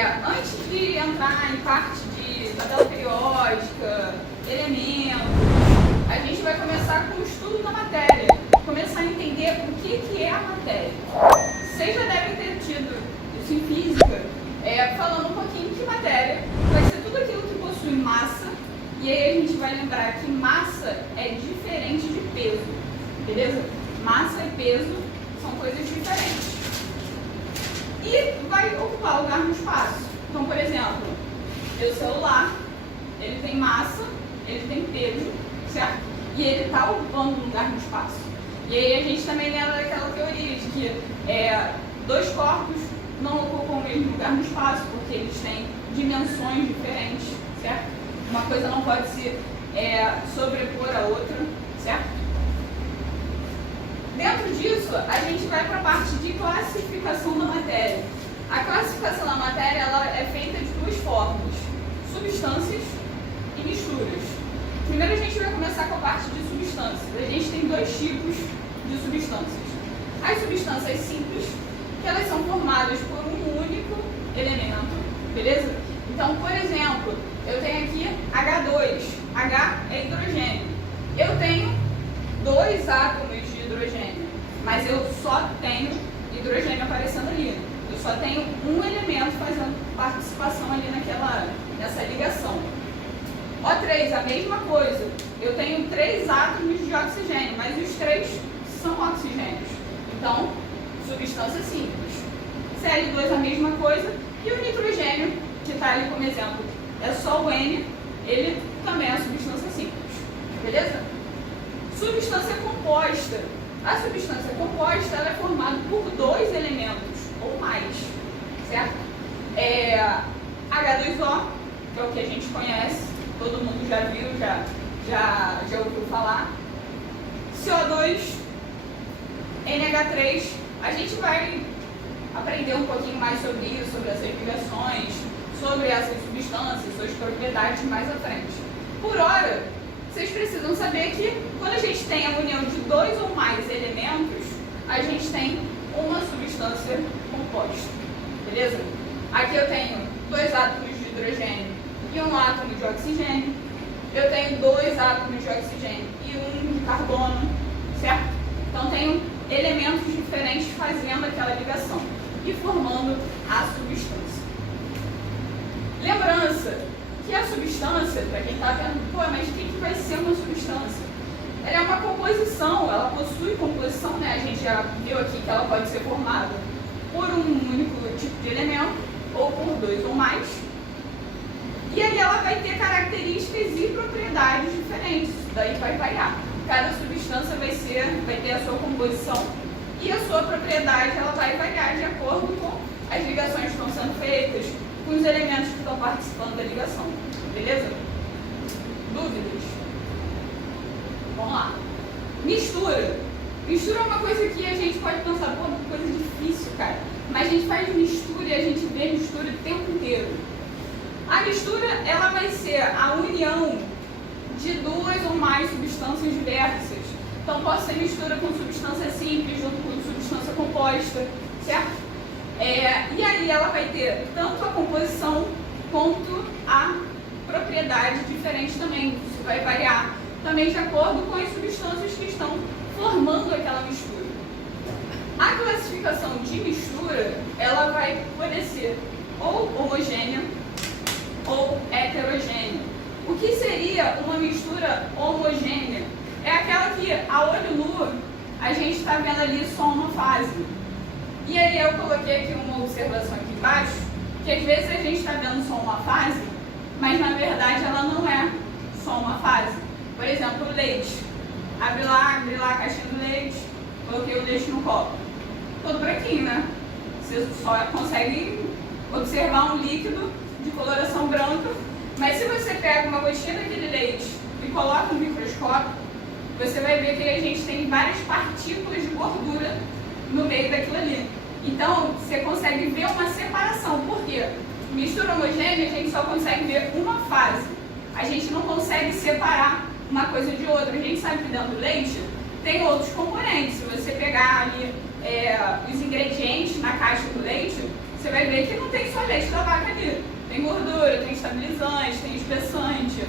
Antes de entrar em parte de tabela periódica, elementos, a gente vai começar com o estudo da matéria, começar a entender o que é a matéria. Vocês já devem ter tido isso em física, falando um pouquinho que matéria vai ser tudo aquilo que possui massa, e aí a gente vai lembrar que massa é diferente de peso, beleza? Massa e peso são coisas diferentes. E vai ocupar lugar no espaço. Então, por exemplo, meu celular, ele tem massa, ele tem peso, certo? E ele está ocupando lugar no espaço. E aí a gente também lembra daquela teoria de que dois corpos não ocupam o mesmo lugar no espaço, porque eles têm dimensões diferentes, certo? Uma coisa não pode se sobrepor à outra, certo? Dentro disso, a gente vai para a parte de classificação da matéria. A classificação da matéria ela é feita de duas formas: substâncias e misturas. Primeiro a gente vai começar com a parte de substâncias. A gente tem dois tipos de substâncias. As substâncias simples, que elas são formadas por um único elemento, beleza? Então, por exemplo, eu tenho aqui H2. H é hidrogênio. Eu tenho dois átomos de hidrogênio, mas eu só tenho hidrogênio aparecendo ali. Eu só tenho um elemento fazendo participação ali nessa ligação. O3, a mesma coisa. Eu tenho 3 átomos de oxigênio, mas os 3 são oxigênios. Então, substância simples. Cl2, a mesma coisa. E o nitrogênio, que está ali como exemplo, é só o N, ele também é substância simples. Beleza? Substância composta. A substância composta ela é formada por 2 elementos ou mais, certo? H2O, que é o que a gente conhece, todo mundo já viu, já ouviu falar. CO2, NH3, a gente vai aprender um pouquinho mais sobre isso, sobre essas ligações, sobre essas substâncias, suas propriedades mais à frente. Por hora, vocês precisam saber que quando a gente tem a união de 2 ou mais elementos, a gente tem uma substância composta, beleza? Aqui eu tenho 2 átomos de hidrogênio e 1 átomo de oxigênio. Eu tenho 2 átomos de oxigênio e 1 de carbono, certo? Então tenho elementos diferentes fazendo aquela ligação e formando a substância. Lembrança que a substância, para quem está vendo, mas o que vai ser uma substância? Ela é uma composição, ela possui composição, né? A gente já viu aqui que ela pode ser formada por um único tipo de elemento, ou por 2 ou mais. E aí ela vai ter características e propriedades diferentes, isso daí vai variar. Cada substância vai ter a sua composição e a sua propriedade ela vai variar de acordo com as ligações que estão sendo feitas, com os elementos que estão participando da ligação. Beleza? Dúvidas? Vamos lá. Mistura. Mistura é uma coisa que a gente pode pensar, pô, uma coisa difícil, cara. Mas a gente faz mistura e a gente vê mistura o tempo inteiro. A mistura, ela vai ser a união de 2 ou mais substâncias diversas. Então, pode ser mistura com substância simples junto com substância composta, certo? E aí ela vai ter tanto a composição quanto a propriedade diferente também. Isso vai variar também de acordo com as substâncias que estão formando aquela mistura. A classificação de mistura, ela vai poder ser ou homogênea ou heterogênea. O que seria uma mistura homogênea? É aquela que, a olho nu, a gente está vendo ali só uma fase. E aí eu coloquei aqui uma observação aqui embaixo, que às vezes a gente está vendo só uma fase, mas na verdade ela não é só uma fase. Por exemplo, o leite. Abri lá a caixinha do leite, coloquei o leite no copo. Todo branquinho, né? Você só consegue observar um líquido de coloração branca, mas se você pega uma gotinha daquele leite e coloca no microscópio, você vai ver que a gente tem várias partículas de gordura no meio daquilo ali. Então, você consegue ver uma separação. Por quê? Mistura homogênea, a gente só consegue ver uma fase. A gente não consegue separar uma coisa de outra. A gente sabe que dentro do leite tem outros componentes. Se você pegar ali os ingredientes na caixa do leite, você vai ver que não tem só leite da vaca ali. Tem gordura, tem estabilizante, tem espessante.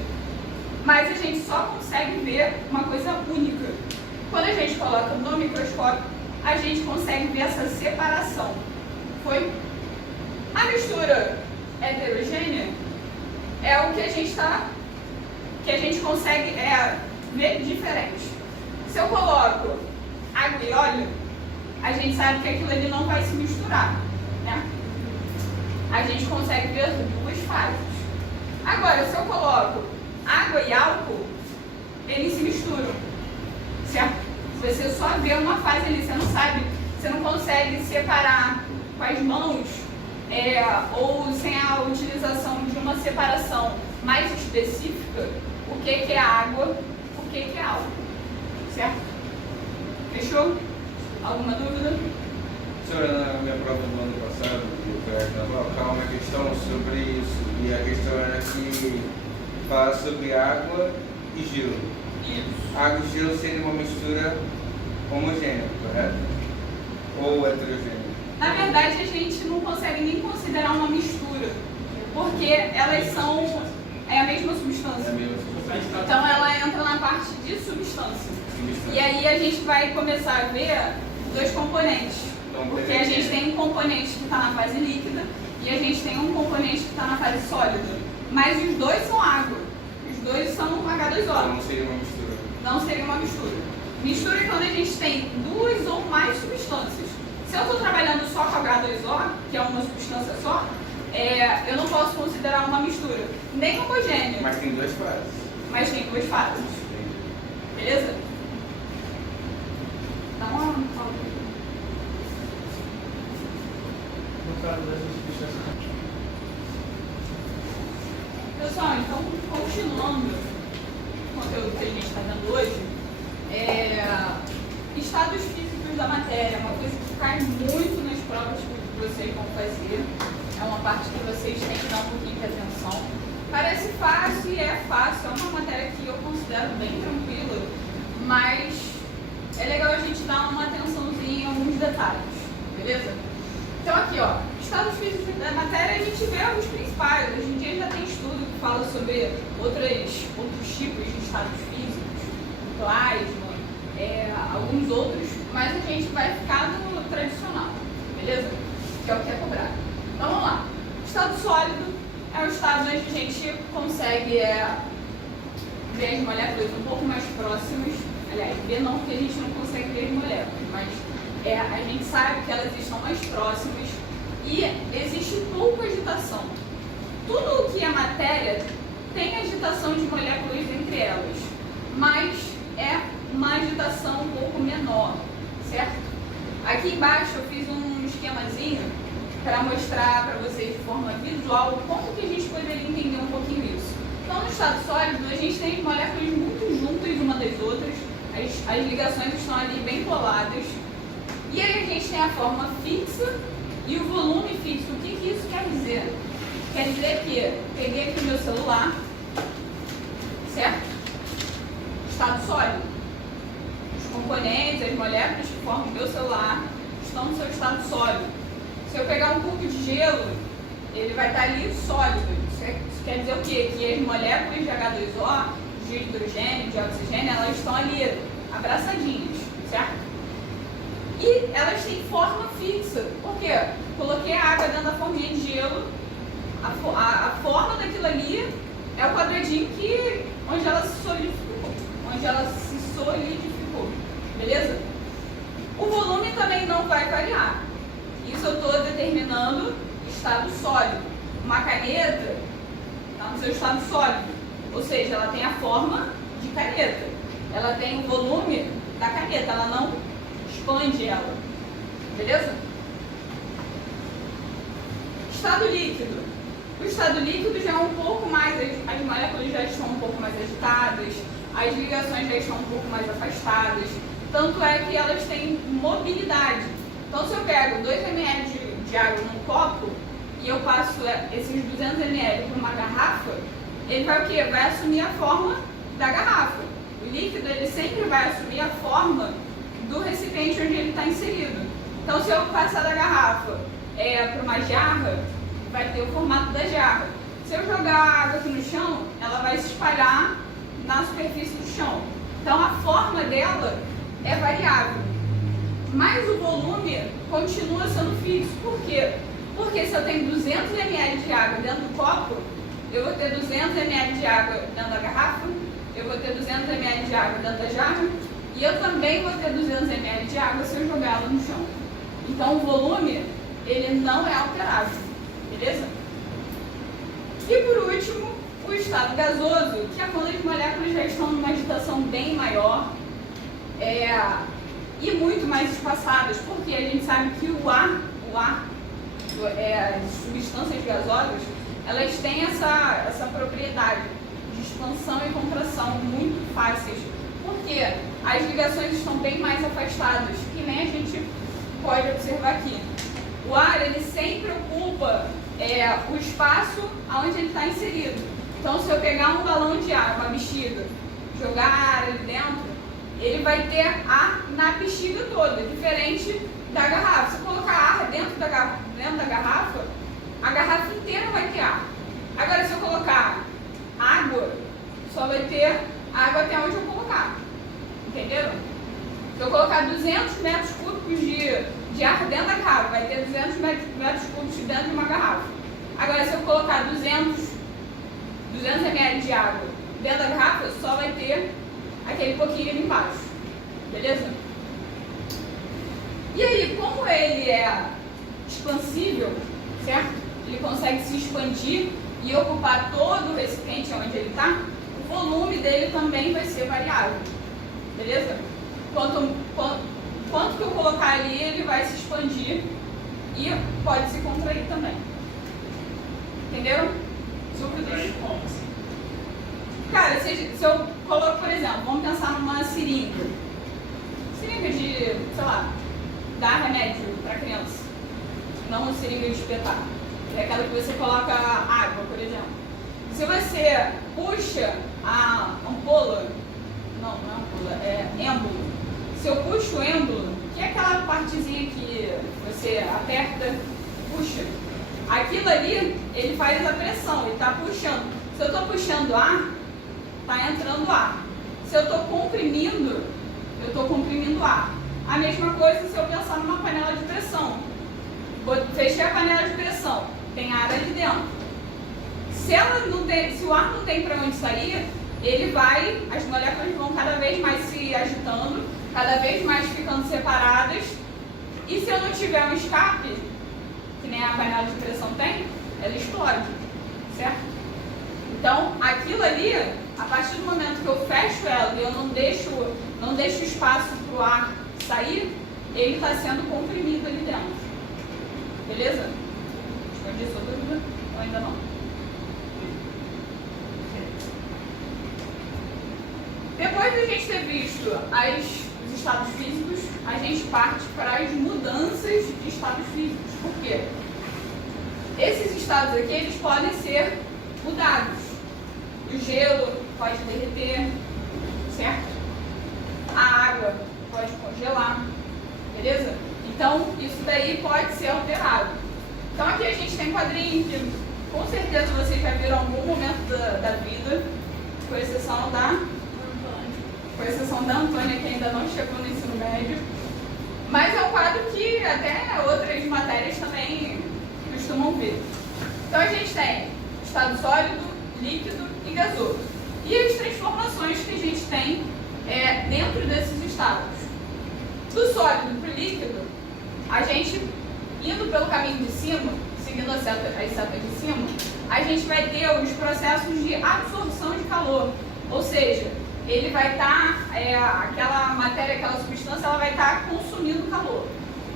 Mas a gente só consegue ver uma coisa única. Quando a gente coloca no microscópio, a gente consegue ver essa separação. Foi? A mistura heterogênea é o que a gente consegue ver diferente. Se eu coloco água e óleo, a gente sabe que aquilo ali não vai se misturar, né? A gente consegue ver duas fases. Agora, se eu coloco água e álcool, eles se misturam, certo? Você só vê uma fase ali, você não sabe, você não consegue separar com as mãos, ou sem a utilização de uma separação mais específica, o que é água, o que é álcool, certo? Fechou? Alguma dúvida? Senhora, na minha prova do ano passado, do colégio naval, há uma questão sobre isso, e a questão era que fala sobre água e gelo. Isso. Água e gelo seria uma mistura homogênea, correto? Ou heterogênea? Na verdade, a gente não consegue nem considerar uma mistura, porque elas são a mesma substância. É a mesma substância. Então, ela entra na parte de substância. E aí a gente vai começar a ver dois componentes. Porque a gente tem um componente que está na fase líquida e a gente tem um componente que está na fase sólida. Mas os dois são água. Os dois são H2O. Não seria uma mistura. Não seria uma mistura. Mistura é quando a gente tem duas ou mais substâncias. Se eu estou trabalhando só com H2O, que é uma substância só, eu não posso considerar uma mistura. Nem homogênea. Mas tem duas fases. Mas tem duas fases. Beleza? Dá uma pausa. No caso dessas substâncias. Pessoal, então, continuando o conteúdo que a gente está dando hoje, estados físicos da matéria, uma coisa que cai muito nas provas que vocês vão fazer, é uma parte que vocês têm que dar um pouquinho de atenção. Parece fácil e é fácil, é uma matéria que eu considero bem tranquila, mas é legal a gente dar uma atençãozinha em alguns detalhes, beleza? Então aqui, ó, estados físicos da matéria, a gente vê os principais. Hoje em dia já tem estudo que fala sobre outros tipos de estados físicos, plasma, alguns outros, mas a gente vai ficar no tradicional, beleza? Que é o que é cobrado. Então vamos lá. Estado sólido é o estado onde a gente consegue ver as moléculas um pouco mais próximas. Aliás, ver não, porque a gente não consegue ver as moléculas, mas a gente sabe que elas estão mais próximas e existe pouca agitação. Tudo o que é matéria tem agitação de moléculas entre elas, mas é uma agitação um pouco menor, certo? Aqui embaixo eu fiz um esquemazinho para mostrar para vocês de forma visual como que a gente poderia entender um pouquinho isso. Então, no estado sólido, a gente tem moléculas muito juntas uma das outras, as ligações estão ali bem coladas, e aí a gente tem a forma fixa e o volume fixo. O que isso quer dizer? Quer dizer que peguei aqui o meu celular, certo? Estado sólido. Os componentes, as moléculas que formam o meu celular estão no seu estado sólido. Se eu pegar um cubo de gelo, ele vai estar ali sólido. Isso quer dizer o quê? Que as moléculas de H2O, de hidrogênio, de oxigênio, elas estão ali abraçadinhas, certo? E elas têm forma fixa. Por quê? Coloquei a água dentro da forminha de gelo, a forma daquilo ali é o quadradinho onde ela se solidificou. Beleza? O volume também não vai variar. Isso eu estou determinando estado sólido. Uma caneta está no seu estado sólido, ou seja, ela tem a forma de caneta. Ela tem o volume da caneta, ela não expande ela. Beleza? Estado líquido. O estado líquido já é um pouco mais, as moléculas já estão um pouco mais agitadas, as ligações já estão um pouco mais afastadas, tanto é que elas têm mobilidade. Então, se eu pego 2 ml de água num copo e eu passo esses 200 ml para uma garrafa, ele vai o quê? Vai assumir a forma da garrafa. O líquido, ele sempre vai assumir a forma do recipiente onde ele está inserido. Então, se eu passar da garrafa para uma jarra, vai ter o formato da jarra. Se eu jogar água aqui no chão, ela vai se espalhar na superfície do chão. Então a forma dela é variável, mas o volume continua sendo fixo. Por quê? Porque se eu tenho 200 ml de água dentro do copo, eu vou ter 200 ml de água dentro da garrafa, eu vou ter 200 ml de água dentro da jarra, e eu também vou ter 200 ml de água se eu jogar ela no chão. Então o volume, ele não é alterável, beleza? E por último, o estado gasoso, que é quando as moléculas já estão numa agitação bem maior e muito mais espaçadas, porque a gente sabe que o ar, as substâncias gasosas, elas têm essa propriedade de expansão e contração muito fáceis, porque as ligações estão bem mais afastadas, que nem a gente pode observar aqui. O ar, ele sempre ocupa o espaço onde ele está inserido. Então, se eu pegar um balão de ar, uma bexiga, jogar ar ali dentro, ele vai ter ar na bexiga toda, diferente da garrafa. Se eu colocar ar dentro da garrafa, a garrafa inteira vai ter ar. Agora, se eu colocar água, só vai ter água até onde eu colocar. Entenderam? Se eu colocar 200 metros cúbicos de ar dentro da garrafa, vai ter 200 metros cúbicos dentro de uma garrafa. Agora, se eu colocar 200 ml de água dentro da garrafa, só vai ter aquele pouquinho ali embaixo. Beleza? E aí, como ele é expansível, certo? Ele consegue se expandir e ocupar todo o recipiente onde ele está, o volume dele também vai ser variável. Beleza? Quanto que eu colocar ali, ele vai se expandir e pode se contrair também. Entenderam? Cara, se eu coloco, por exemplo, vamos pensar numa seringa de, sei lá, dar remédio para criança, não uma seringa de espetar, é aquela que você coloca água, por exemplo. Se você puxa a ampola, não é ampola, é êmbolo. Se eu puxo o êmbolo, que é aquela partezinha que você aperta, puxa, aquilo ali, ele faz a pressão, ele está puxando. Se eu estou puxando ar, está entrando ar. Se eu estou comprimindo, eu estou comprimindo ar. A mesma coisa se eu pensar numa panela de pressão. Fechei a panela de pressão, tem ar ali dentro. Se o ar não tem para onde sair, as moléculas vão cada vez mais se agitando, cada vez mais ficando separadas. E se eu não tiver um escape, que nem a panela de pressão tem, ela explode, certo? Então, aquilo ali, a partir do momento que eu fecho ela e eu não deixo espaço para o ar sair, ele está sendo comprimido ali dentro. Beleza? Respondi sua dúvida? Ou ainda não? Depois de a gente ter visto os estados físicos, a gente parte para as mudanças de estados físicos. Por quê? Esses estados aqui, eles podem ser mudados. O gelo pode derreter, certo? A água pode congelar, beleza? Então, isso daí pode ser alterado. Então, aqui a gente tem um quadrinho que, com certeza, vocês já viram em algum momento da vida, com exceção da Antônia, que ainda não chegou no ensino médio. Mas é um quadro que até outras matérias também costumam ver. Então, a gente tem estado sólido, líquido e gasoso. E as transformações que a gente tem dentro desses estados. Do sólido para o líquido, a gente, indo pelo caminho de cima, seguindo as setas de cima, a gente vai ter os processos de absorção de calor. Ou seja, ele vai estar, aquela matéria, aquela substância, ela vai estar consumindo calor.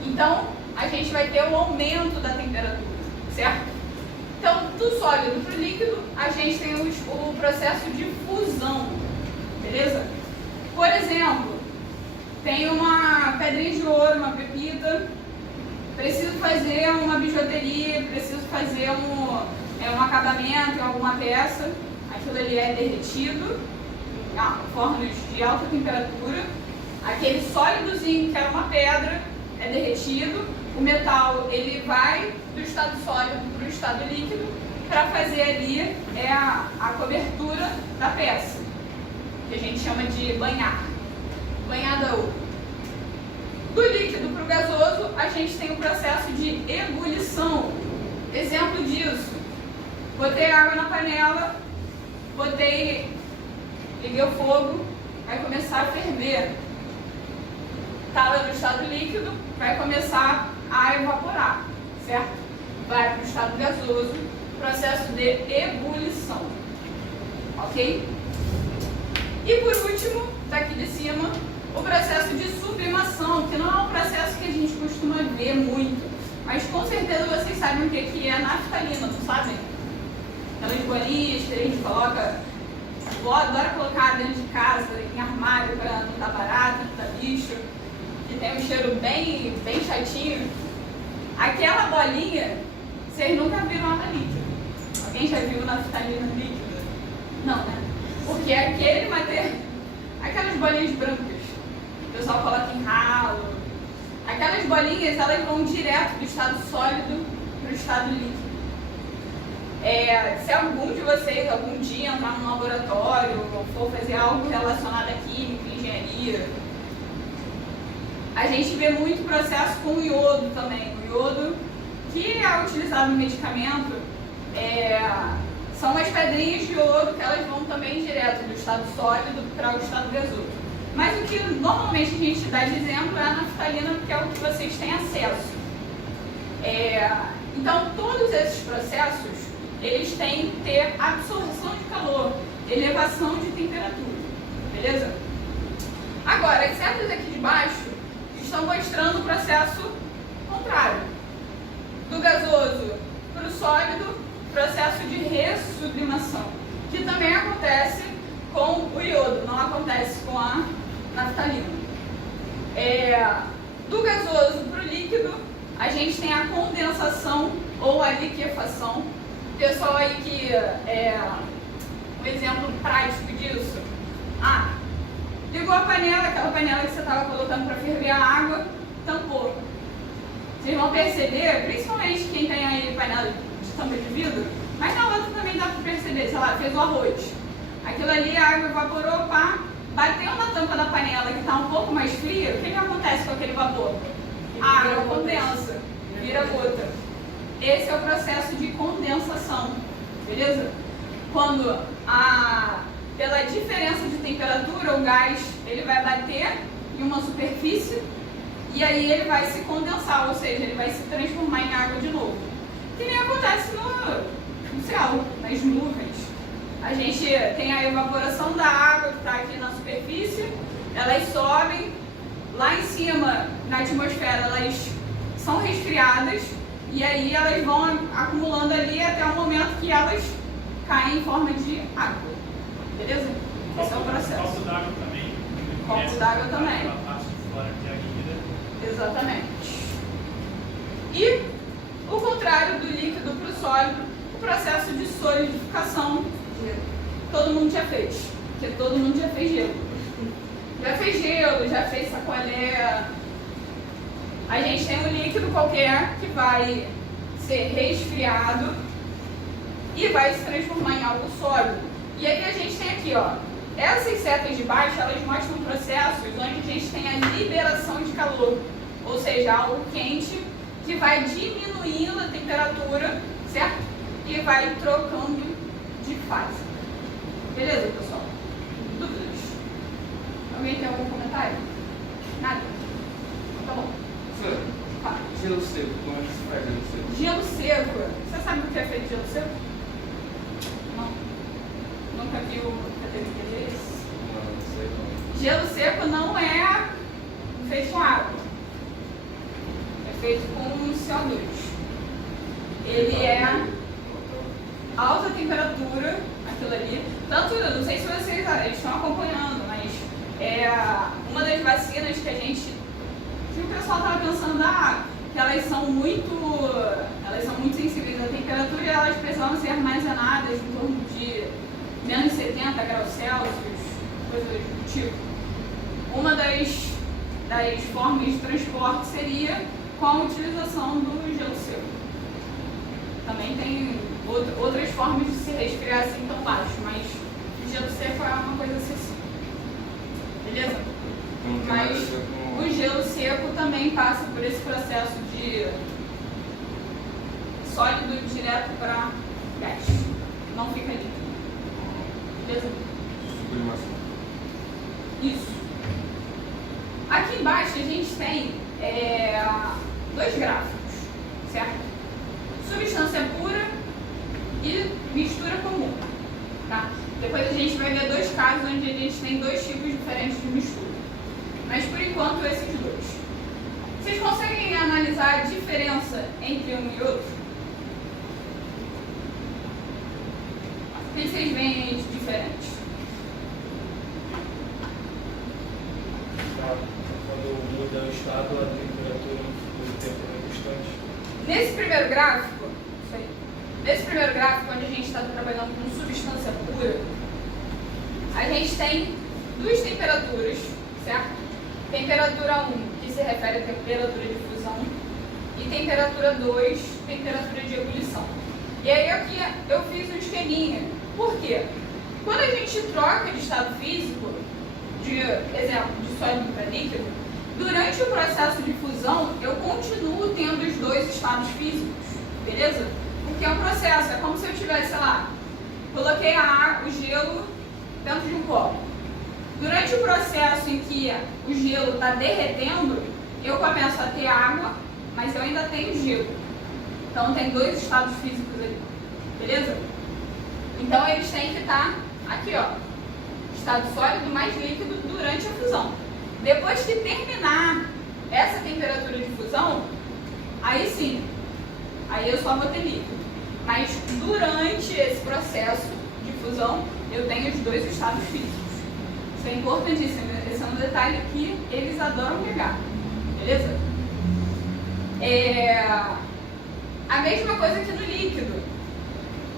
Então, a gente vai ter o aumento da temperatura, certo? Então, do sólido para o líquido, a gente tem o processo de fusão, beleza? Por exemplo, tem uma pedrinha de ouro, uma pepita, preciso fazer uma bijuteria, preciso fazer um acabamento em alguma peça, aquilo ali é derretido, fornos de alta temperatura, aquele sólidozinho que era uma pedra é derretido, o metal ele vai do estado sólido para o estado líquido para fazer ali a cobertura da peça, que a gente chama de banhar, banhada ouro. Do líquido para o gasoso, a gente tem o processo de ebulição. Exemplo disso, botei água na panela, liguei o fogo, vai começar a ferver. Estava no estado líquido, vai começar a evaporar, certo? Vai para o estado gasoso, processo de ebulição, ok? E por último, daqui de cima, o processo de sublimação, que não é um processo que a gente costuma ver muito, mas com certeza vocês sabem o que é naftalina, não sabem? Aquelas bolinhas que a gente coloca, eu adoro colocar dentro de casa, em armário, para não dar barata, não dar bicho, que tem um cheiro bem chatinho. Aquela bolinha, vocês nunca viram ela líquida. Alguém já viu naftalina líquida? Não, né? Porque aquele material, aquelas bolinhas brancas, o pessoal coloca em ralo, aquelas bolinhas, elas vão direto do estado sólido para o estado líquido. Se algum de vocês, algum dia, entrar num laboratório ou for fazer algo relacionado a química, engenharia, a gente vê muito processo com o iodo também. O iodo, que é utilizado no medicamento, são umas pedrinhas de iodo que elas vão também direto do estado sólido para o estado gasoso. Mas o que normalmente a gente dá de exemplo é a naftalina, porque é o que vocês têm acesso. Então, todos esses processos, eles têm que ter absorção de calor, elevação de temperatura, beleza? Agora, as setas aqui de baixo estão mostrando o processo contrário. Do gasoso para o sólido, processo de ressublimação, que também acontece com o iodo, não acontece com a naftalina. Do gasoso para o líquido, a gente tem a condensação ou a liquefação. Pessoal aí que um exemplo prático disso. Ligou a panela, aquela panela que você estava colocando para ferver a água, tampou. Vocês vão perceber, principalmente quem tem aí panela de tampa de vidro, mas na outra também dá para perceber, sei lá, fez o arroz. Aquilo ali, a água evaporou, bateu na tampa da panela que está um pouco mais fria, o que acontece com aquele vapor? A água condensa, vira gota. Esse é o processo de condensação, beleza? Quando pela diferença de temperatura, o gás ele vai bater em uma superfície e aí ele vai se condensar, ou seja, ele vai se transformar em água de novo. Que nem acontece no céu, nas nuvens. A gente tem a evaporação da água que está aqui na superfície, elas sobem, lá em cima, na atmosfera, elas são resfriadas e aí elas vão acumulando ali até o momento que elas caem em forma de água. Beleza? Esse é o processo. Copo d'água também. Copo d'água também. A parte de fora que é a líquida. Exatamente. E o contrário do líquido para o sólido, o processo de solidificação. Todo mundo já fez, porque todo mundo já fez gelo. Já fez gelo, já fez sacolé. A gente tem um líquido qualquer que vai ser resfriado e vai se transformar em algo sólido. E aí a gente tem aqui, ó, essas setas de baixo, elas mostram processos onde a gente tem a liberação de calor, ou seja, algo quente que vai diminuindo a temperatura, certo? E vai trocando de fase. Beleza, pessoal? Dúvidas? Alguém tem algum comentário? Nada? Tá bom. Gelo seco, como é que se faz gelo seco? Gelo seco. Você sabe o que é feito de gelo seco? Não. Nunca viu isso? Não sei não. Gelo seco não é feito com água. É feito com CO2. Ele é alta temperatura, aquilo ali. Tanto, não sei se vocês estão acompanhando, mas uma das vacinas que a gente... que o pessoal estava pensando, que elas são muito sensíveis à temperatura e elas precisam ser armazenadas em torno de menos 70 graus Celsius, coisas do tipo. Uma das formas de transporte seria com a utilização do gelo seco. Também tem outras formas de se resfriar assim tão baixo, mas o gelo seco é uma coisa acessível. Beleza? Mas o gelo seco também passa por esse processo de sólido direto para gás. Não fica líquido. Beleza? Sublimação. Isso. Aqui embaixo a gente tem dois gráficos, certo? Substância pura e mistura comum. Tá? Depois a gente vai ver dois casos onde a gente tem dois tipos diferentes de mistura. Mas por enquanto esses dois. Vocês conseguem analisar a diferença entre um e outro? O que vocês veem aí de diferente? Quando muda o estado, a temperatura do tempo é constante. Nesse primeiro gráfico, isso aí. Nesse primeiro gráfico, onde a gente está trabalhando com substância pura, a gente tem duas temperaturas, certo? Temperatura 1, que se refere à temperatura de fusão, e temperatura 2, temperatura de ebulição. E aí aqui eu fiz um esqueminha. Por quê? Quando a gente troca de estado físico, de exemplo, de sólido para líquido, durante o processo de fusão, eu continuo tendo os dois estados físicos, beleza? Porque é um processo, é como se eu tivesse, sei lá, coloquei o gelo dentro de um copo. Durante o processo em que o gelo está derretendo, eu começo a ter água, mas eu ainda tenho gelo. Então tem dois estados físicos ali, beleza? Então eles têm que estar aqui, ó, estado sólido mais líquido durante a fusão. Depois que terminar essa temperatura de fusão, aí sim, aí eu só vou ter líquido. Mas durante esse processo de fusão, eu tenho os dois estados físicos. Isso é importantíssimo, esse é um detalhe que eles adoram pegar, beleza? A mesma coisa aqui no líquido.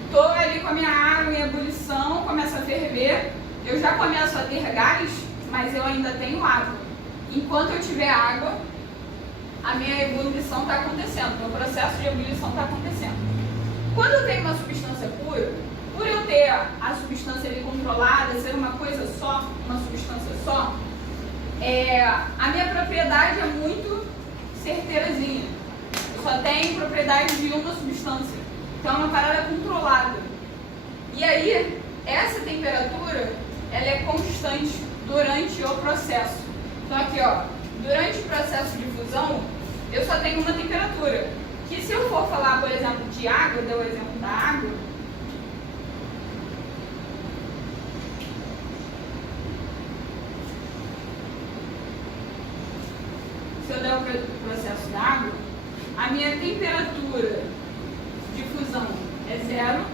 Estou ali com a minha água em ebulição, começa a ferver, eu já começo a ter gás, mas eu ainda tenho água. Enquanto eu tiver água, a minha ebulição está acontecendo, meu processo de ebulição está acontecendo. Quando eu tenho uma substância pura, por eu ter a substância ali controlada, ser uma coisa só, uma substância só, a minha propriedade é muito certeirazinha. Eu só tenho propriedade de uma substância. Então é uma parada controlada. E aí, essa temperatura, ela é constante durante o processo. Então aqui, ó, durante o processo de fusão, eu só tenho uma temperatura. Que se eu for falar, por exemplo, de água, deu o exemplo da água, se eu der o processo da água, a minha temperatura de fusão é 0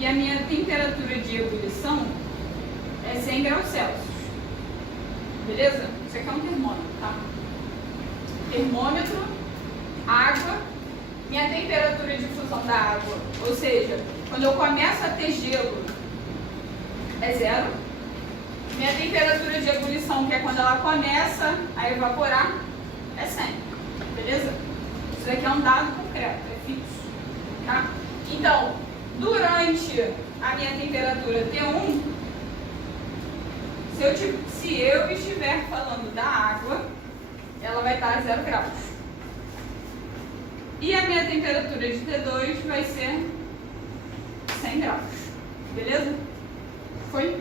e a minha temperatura de ebulição é 100 graus Celsius. Beleza? Isso aqui é um termômetro, tá? Termômetro, água, minha temperatura de fusão da água, ou seja, quando eu começo a ter gelo, é 0. Minha temperatura de ebulição, que é quando ela começa a evaporar, é 100. Beleza? Isso aqui é um dado concreto, é fixo. Tá? Então, durante a minha temperatura T1, se eu estiver falando da água, ela vai estar a 0 graus. E a minha temperatura de T2 vai ser 100 graus. Beleza? Foi?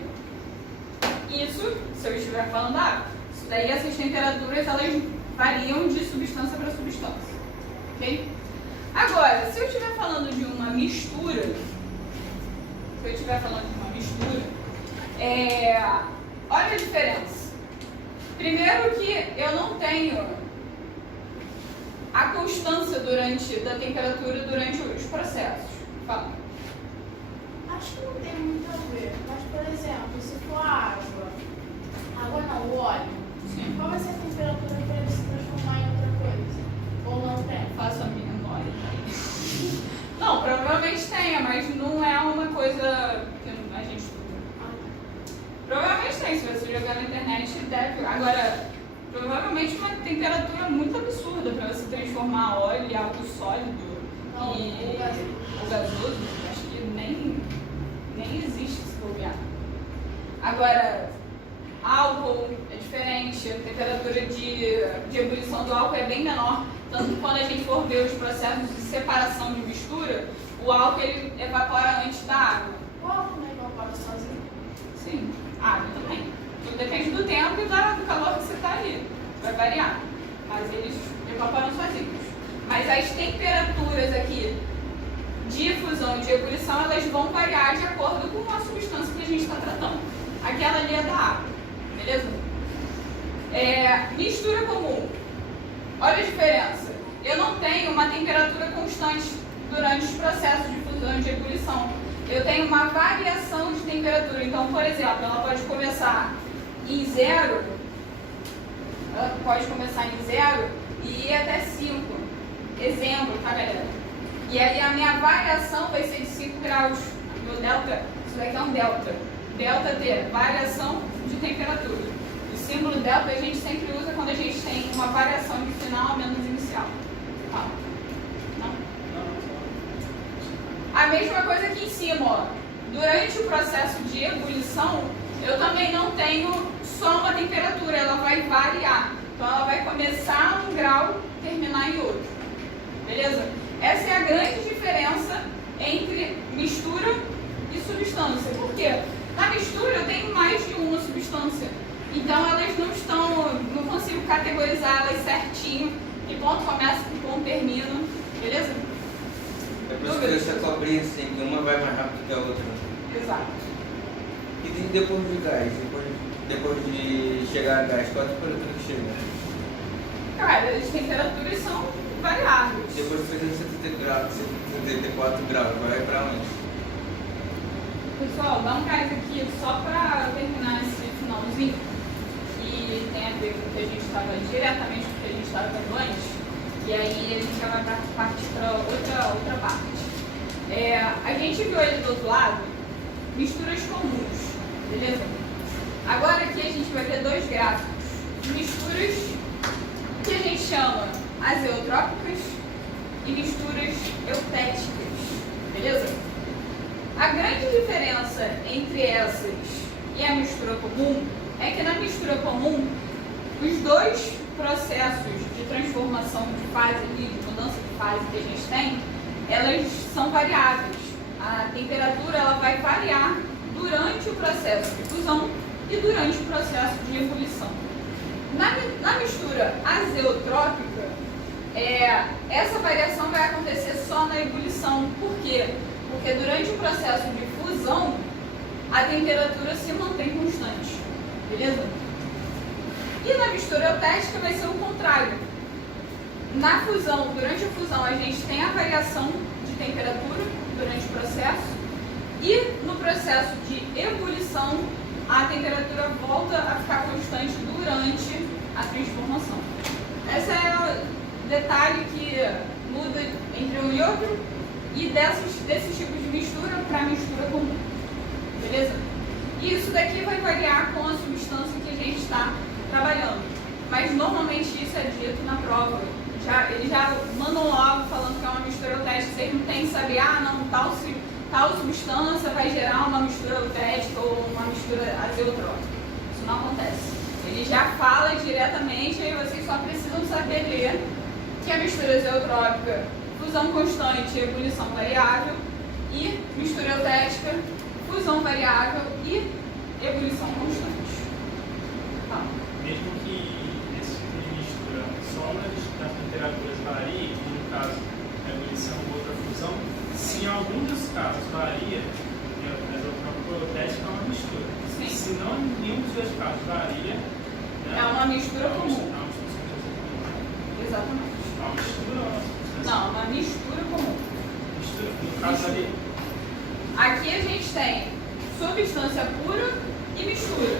Isso se eu estiver falando da água. Isso daí, essas temperaturas, elas variam de substância para substância. Ok? Agora, se eu estiver falando de uma mistura, olha a diferença. Primeiro que eu não tenho a constância da temperatura durante os processos. Fala. Acho que não tem muito a ver, mas por exemplo, se for água não, o óleo, Sim. qual vai ser a temperatura para ele se transformar em outra coisa? Ou não tem? Faço a minha memória. Não, provavelmente tenha, mas não é uma coisa que a gente estuda. Provavelmente tem, se você jogar na internet, deve. Agora, Provavelmente uma temperatura muito absurda para você transformar óleo em algo sólido e o gasoso. Acho que nem existe esse lugar. Agora, álcool é diferente, a temperatura de ebulição do álcool é bem menor. Tanto que quando a gente for ver os processos de separação de mistura, o álcool ele evapora antes da água. O álcool não evapora sozinho? Sim, a água também. Tudo depende do tempo e do calor que você está ali. Vai variar. Mas eles evaporam sozinhos. Mas as temperaturas aqui de fusão e de ebulição, elas vão variar de acordo com a substância que a gente está tratando. Aquela ali é da água. Beleza? Mistura comum. Olha a diferença. Eu não tenho uma temperatura constante durante os processos de fusão e de ebulição. Eu tenho uma variação de temperatura. Então, por exemplo, ela pode começar em 0, e ir até 5. Exemplo, tá, galera? E aí a minha variação vai ser de 5 graus. Meu delta, isso daqui é um delta. Delta T, variação de temperatura. O símbolo delta a gente sempre usa quando a gente tem uma variação de final menos inicial. Tá? Não? A mesma coisa aqui em cima, ó. Durante o processo de ebulição, eu também não tenho só uma temperatura, ela vai variar. Então ela vai começar em um grau e terminar em outro. Beleza? Essa é a grande diferença entre mistura e substância. Por quê? Na mistura eu tenho mais de uma substância. Então elas não consigo categorizar elas certinho. Que ponto começa, que ponto termina. Beleza? É por isso que essa cobrinha assim, que uma vai mais rápido que a outra. Exato. E depois de gás, depois de chegar a gás, qual a temperatura que chega? Cara, as temperaturas são variáveis. Depois de 374 graus, vai para onde? Pessoal, dá um gás aqui só para terminar esse finalzinho, que tem a ver com o que a gente estava diretamente com o que a gente estava vendo antes, e aí a gente já vai partir para outra parte. A gente viu ele do outro lado, misturas comuns, beleza? Agora aqui a gente vai ter dois gráficos, misturas que a gente chama azeotrópicas e misturas eutéticas, beleza? A grande diferença entre essas e a mistura comum é que na mistura comum, os dois processos de transformação de fase e de mudança de fase que a gente tem, elas são variáveis. A temperatura ela vai variar durante o processo de fusão e durante o processo de ebulição. Na mistura azeotrópica, essa variação vai acontecer só na ebulição. Por quê? Porque durante o processo de fusão, a temperatura se mantém constante. Beleza? E na mistura eutética vai ser o contrário. Na fusão, durante a fusão, a gente tem a variação de temperatura durante o processo. E no processo de ebulição, a temperatura volta a ficar constante durante a transformação. Esse é o detalhe que muda entre um e outro, e desses tipos de mistura para mistura comum. Beleza? E isso daqui vai variar com a substância que a gente está trabalhando. Mas normalmente isso é dito na prova. Eles já mandam logo falando que é uma mistura eutética. Vocês não tem que saber, tal substância vai gerar uma mistura eutética ou uma mistura azeotrópica. Isso não acontece. Ele já fala diretamente e vocês só precisam saber ler que a mistura azeotrópica, fusão constante e ebulição variável, e mistura eutética, fusão variável e ebulição constante. Tá. Mesmo que esse tipo de mistura só uma das temperaturas varie, como no caso a ebulição ou outra fusão, se em algum dos casos varia, a mesotrópica ou eutética é uma mistura. Sim. Se não em nenhum dos dois casos varia, né, É uma mistura comum. É uma mistura comum. Exatamente. É uma mistura ou uma substância? Não, uma mistura comum. Mistura. No caso ali, Aqui a gente tem substância pura e mistura.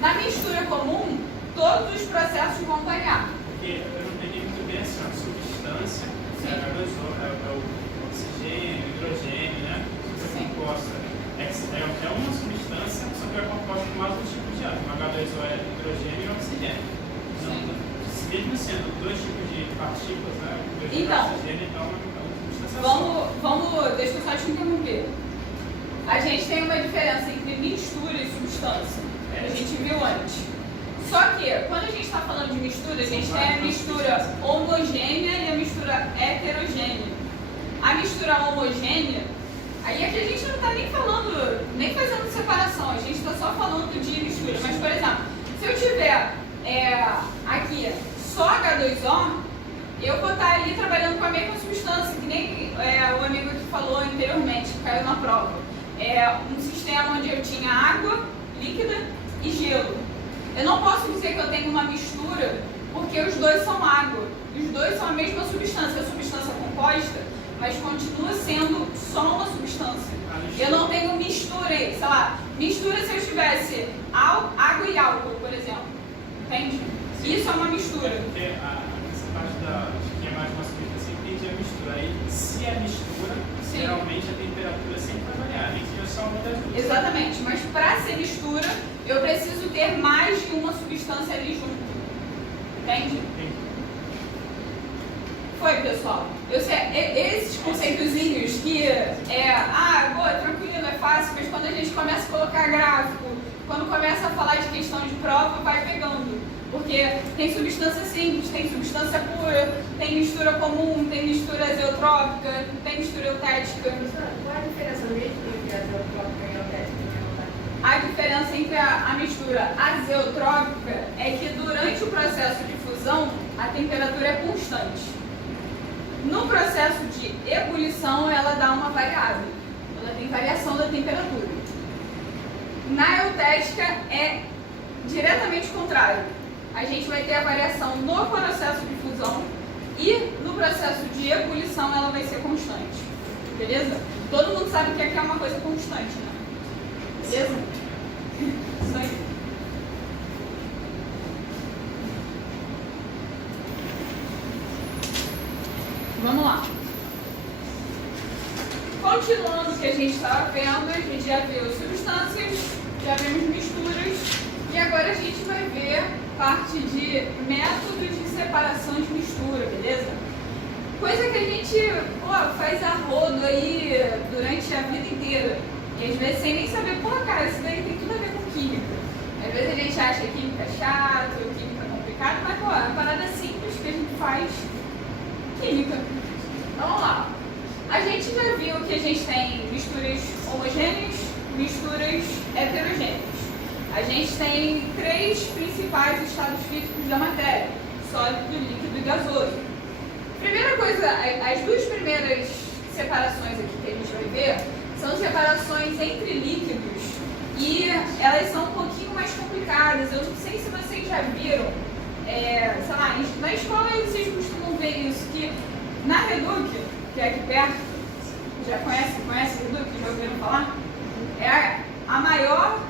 Na mistura comum, todos os processos vão variar. porque eu não peguei muito bem assim, a substância, é o oxigênio, hidrogênio, né? Você Sim. composta. É uma substância, só que é composta de mais um tipo de átomo. H2O é hidrogênio e oxigênio. Sim. mesmo sendo dois tipos de partículas, né? Então, deixa eu só te interromper. A gente tem uma diferença entre mistura e substância. A gente viu antes. Só que, quando a gente está falando de mistura, a gente tem a mistura homogênea e a mistura heterogênea. A mistura homogênea, aí aqui a gente não está nem falando, nem fazendo separação, a gente está só falando de mistura. Mas, por exemplo, se eu tiver aqui só H2O, eu vou estar ali trabalhando com a mesma substância, que nem o amigo que falou anteriormente, que caiu na prova. Um sistema onde eu tinha água líquida e gelo. Eu não posso dizer que eu tenho uma mistura, porque os dois são água. Os dois são a mesma substância, a substância composta, mas continua sendo só uma substância. Eu não tenho mistura, sei lá, mistura se eu tivesse água e álcool, por exemplo. Entende? Isso é uma mistura. Porque essa parte de que é mais uma substância entende a mistura. Aí, se é mistura, sim, geralmente a temperatura sempre vai variar, nem que seja só uma das duas. Exatamente, mas para ser mistura, eu preciso ter mais de uma substância ali junto. Entende? Sim. Foi, pessoal. Eu sei, esses conceitozinhos que tranquilo, é fácil, mas quando a gente começa a colocar gráfico, quando começa a falar de questão de prova, vai pegando. Porque tem substância simples, tem substância pura, tem mistura comum, tem mistura azeotrópica, tem mistura eutética. Qual é a diferença mesmo entre azeotrópica e eutética? A diferença entre a mistura azeotrópica é que durante o processo de fusão, a temperatura é constante. No processo de ebulição, ela dá uma variável. Ela tem variação da temperatura. Na eutética, é diretamente contrário. A gente vai ter a variação no processo de fusão e no processo de ebulição ela vai ser constante. Beleza? Todo mundo sabe que aqui é uma coisa constante, né? Beleza? Isso aí. Vamos lá. Continuando o que a gente estava vendo, a gente já viu substâncias, já vimos misturas e agora a gente vai ver parte de métodos de separação de mistura, beleza? Coisa que a gente faz a rodo aí durante a vida inteira. E às vezes sem nem saber, cara, isso daí tem tudo a ver com química. Às vezes a gente acha química chata, química complicada, mas é uma parada simples que a gente faz química. Então, vamos lá. A gente já viu que a gente tem misturas homogêneas, misturas heterogêneas. A gente tem três principais estados físicos da matéria: sólido, líquido e gasoso. Primeira coisa, as duas primeiras separações aqui que a gente vai ver são separações entre líquidos e elas são um pouquinho mais complicadas. Eu não sei se vocês já viram, sei lá, na escola vocês costumam ver isso, que na Reduc, que é aqui perto, já conhece a Reduc? Já ouviram falar? É a maior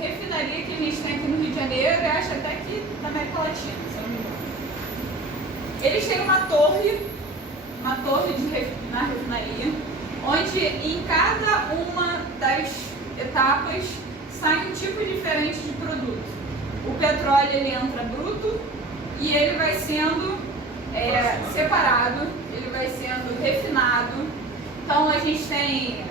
refinaria que a gente tem aqui no Rio de Janeiro, e acho até que na América Latina, se eu não me engano. Eles têm uma torre na refinaria, onde em cada uma das etapas sai um tipo diferente de produto. O petróleo ele entra bruto e ele vai sendo separado, ele vai sendo refinado. Então a gente tem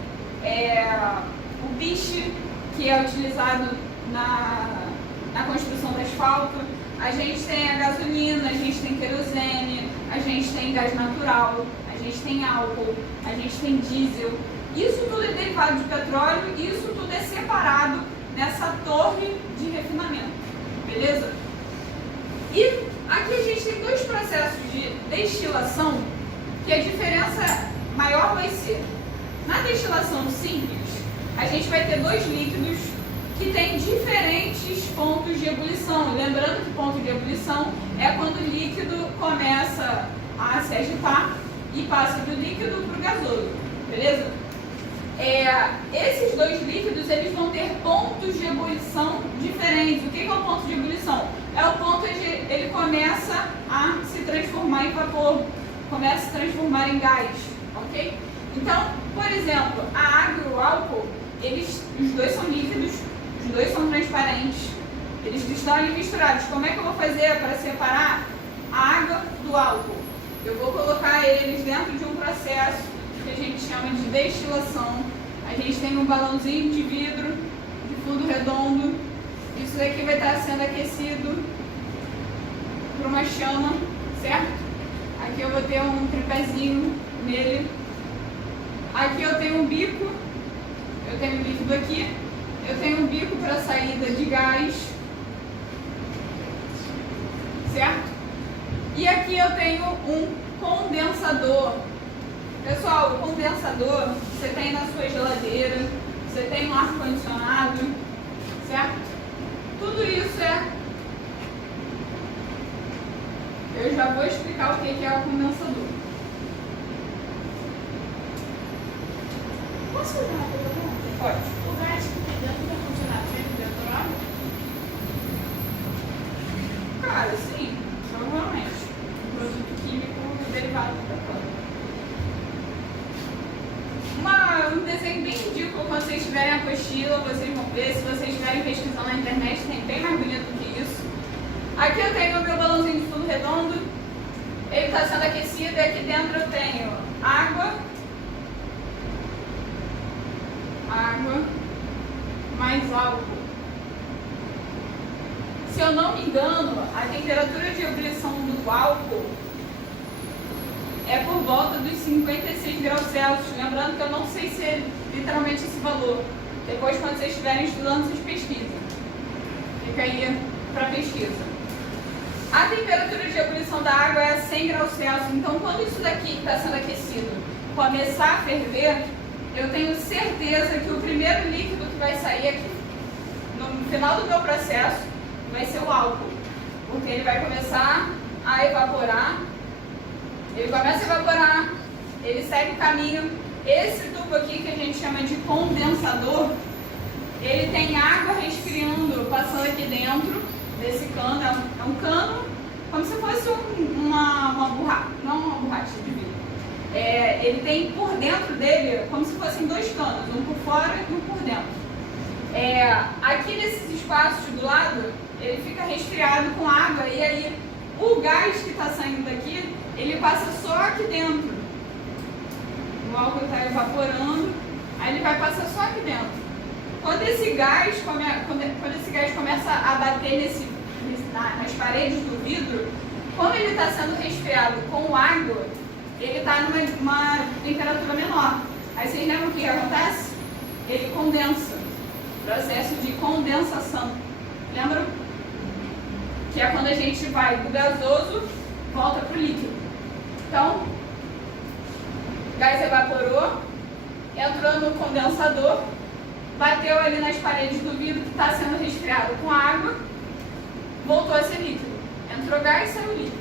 o piche, que é utilizado na construção do asfalto. A gente tem a gasolina, a gente tem querosene, a gente tem gás natural, a gente tem álcool, a gente tem diesel. Isso tudo é derivado de petróleo e isso tudo é separado nessa torre de refinamento. Beleza? E aqui a gente tem dois processos de destilação que a diferença maior vai ser: na destilação simples, a gente vai ter dois líquidos que têm diferentes pontos de ebulição. Lembrando que ponto de ebulição é quando o líquido começa a se agitar e passa do líquido para o gasoso. Beleza? Esses dois líquidos eles vão ter pontos de ebulição diferentes. O que é o ponto de ebulição? É o ponto onde ele começa a se transformar em vapor, começa a se transformar em gás, ok? Então, por exemplo, a água e o álcool, os dois são líquidos, os dois são transparentes, eles estão ali misturados. Como é que eu vou fazer para separar a água do álcool. Eu vou colocar eles dentro de um processo que a gente chama de destilação. A gente tem um balãozinho de vidro de fundo redondo. Isso daqui vai estar sendo aquecido por uma chama, certo? Aqui eu vou ter um tripézinho nele. Aqui eu tenho um bico, eu tenho um líquido aqui. Eu tenho um bico para saída de gás, certo? E aqui eu tenho um condensador. Pessoal, o condensador você tem na sua geladeira, você tem um ar-condicionado, certo? Tudo isso eu já vou explicar o que é o condensador. Posso fazer uma pergunta? Pode. O gás que tem dentro do ar-condicionado vem dentro da água? Cara, sim, provavelmente. Um produto químico derivado da planta. Um desenho bem ridículo, quando vocês tiverem a apostila, vocês vão ver. Se vocês estiverem pesquisando na internet, tem bem mais bonito do que isso. Aqui eu tenho o meu balãozinho de fundo redondo. Ele está sendo aquecido e aqui dentro eu tenho água mais álcool. Se eu não me engano, a temperatura de ebulição do álcool é por volta dos 56 graus Celsius. Lembrando que eu não sei se é literalmente esse valor. Depois, quando vocês estiverem estudando, vocês pesquisam. Fica aí para pesquisa. A temperatura de ebulição da água é 100 graus Celsius. Então, quando isso daqui que está sendo aquecido começar a ferver, eu tenho certeza que o primeiro líquido que vai sair aqui, no final do meu processo, vai ser o álcool. Porque ele vai começar a evaporar. Ele começa a evaporar, ele segue o caminho. Esse tubo aqui, que a gente chama de condensador, ele tem água resfriando, passando aqui dentro desse cano. É um cano, como se fosse uma borracha, não uma borracha de vidro. Ele tem por dentro dele, como se fossem dois canos, um por fora e um por dentro. Aqui nesses espaços do lado, ele fica resfriado com água, e aí o gás que está saindo daqui, ele passa só aqui dentro. O álcool está evaporando, aí ele vai passar só aqui dentro. Quando esse gás começa a bater nas paredes do vidro, quando ele está sendo resfriado com água, ele está numa temperatura menor. Aí vocês lembram o que acontece? Ele condensa. Processo de condensação. Lembram? Que é quando a gente vai do gasoso, volta para o líquido. Então, o gás evaporou, entrou no condensador, bateu ali nas paredes do vidro que está sendo resfriado com água, voltou a ser líquido. Entrou gás, saiu líquido.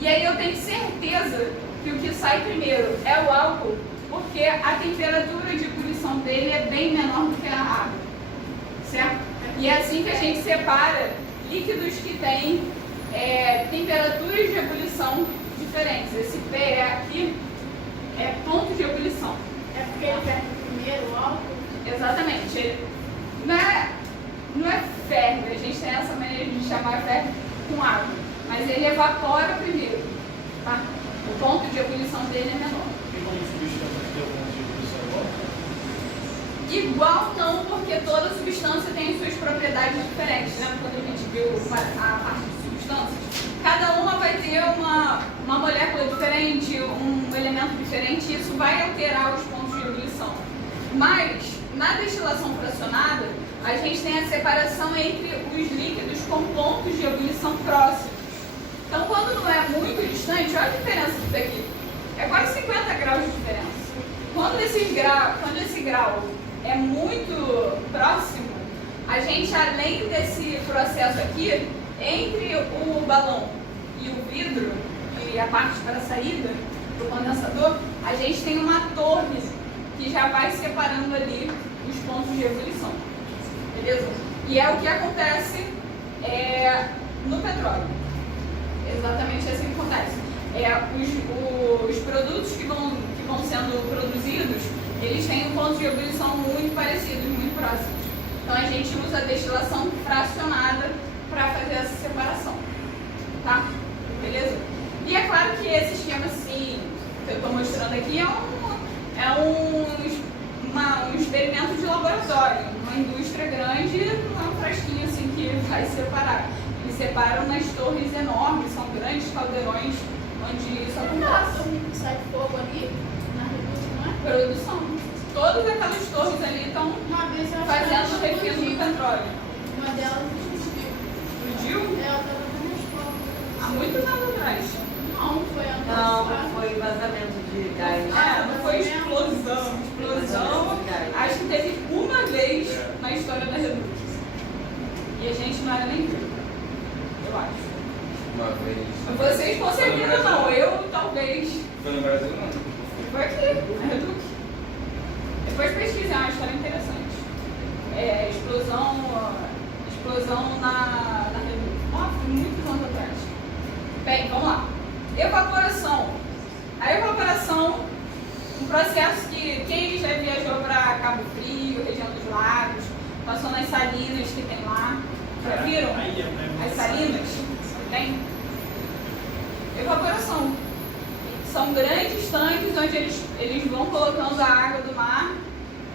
E aí eu tenho certeza que o que sai primeiro é o álcool, porque a temperatura de ebulição dele é bem menor do que a água. Certo? E é assim que a gente separa líquidos que têm temperaturas de ebulição diferentes. Esse PE aqui é ponto de ebulição. É porque ele ferve primeiro o álcool? Exatamente. Ele não é ferve, a gente tem essa maneira de chamar ferve com água, mas ele evapora primeiro. Tá? O ponto de ebulição dele é menor. Tem como substância ter algum tipo de sabor? Igual não, porque toda substância tem suas propriedades diferentes. Lembra quando a gente viu a parte de substâncias? Cada uma vai ter uma molécula diferente, um elemento diferente, e isso vai alterar os pontos de ebulição. Mas, na destilação fracionada, a gente tem a separação entre os líquidos com pontos de ebulição próximos. Então, quando não é muito distante, olha a diferença disso daqui. É quase 50 graus de diferença. Quando esse grau é muito próximo, a gente, além desse processo aqui, entre o balão e o vidro, e a parte para a saída do condensador, a gente tem uma torre que já vai separando ali os pontos de ebulição. Beleza? E é o que acontece no petróleo. Exatamente assim que acontece. Os produtos que vão sendo produzidos, eles têm um ponto de ebulição muito parecidos, muito próximos. Então a gente usa a destilação fracionada para fazer essa separação. Tá? Beleza? aqui um experimento de laboratório, uma indústria grande, não é um frasquinho assim que vai separar. Eles separam nas torres enormes, são grandes caldeirões onde isso acontece. Sai fogo ali, na Reduz, não é? Produção. Todas aquelas torres ali estão Uma vez eu fazendo refino do petróleo. Uma delas explodiu. Explodiu? Ela estava na escola. Há muitos anos atrás. Não, foi ano Não, passado. foi vazamento de gás. Não foi explosão. Explosão, acho que teve uma vez na história da Reduz. E a gente não era nem vivo, eu acho. Uma vez. Vocês com certeza não, eu talvez. Foi no Brasil, não? Foi aqui, na Reduz. Depois pesquisei, é uma história interessante. Explosão na Reduz. Nossa, muitos anos atrás. Bem, vamos lá. Evaporação. A evaporação, um processo que quem já viajou para Cabo Frio, região dos lagos, passou nas salinas que tem lá. Já viram? As salinas? Tem? Evaporação. São grandes tanques onde eles vão colocando a água do mar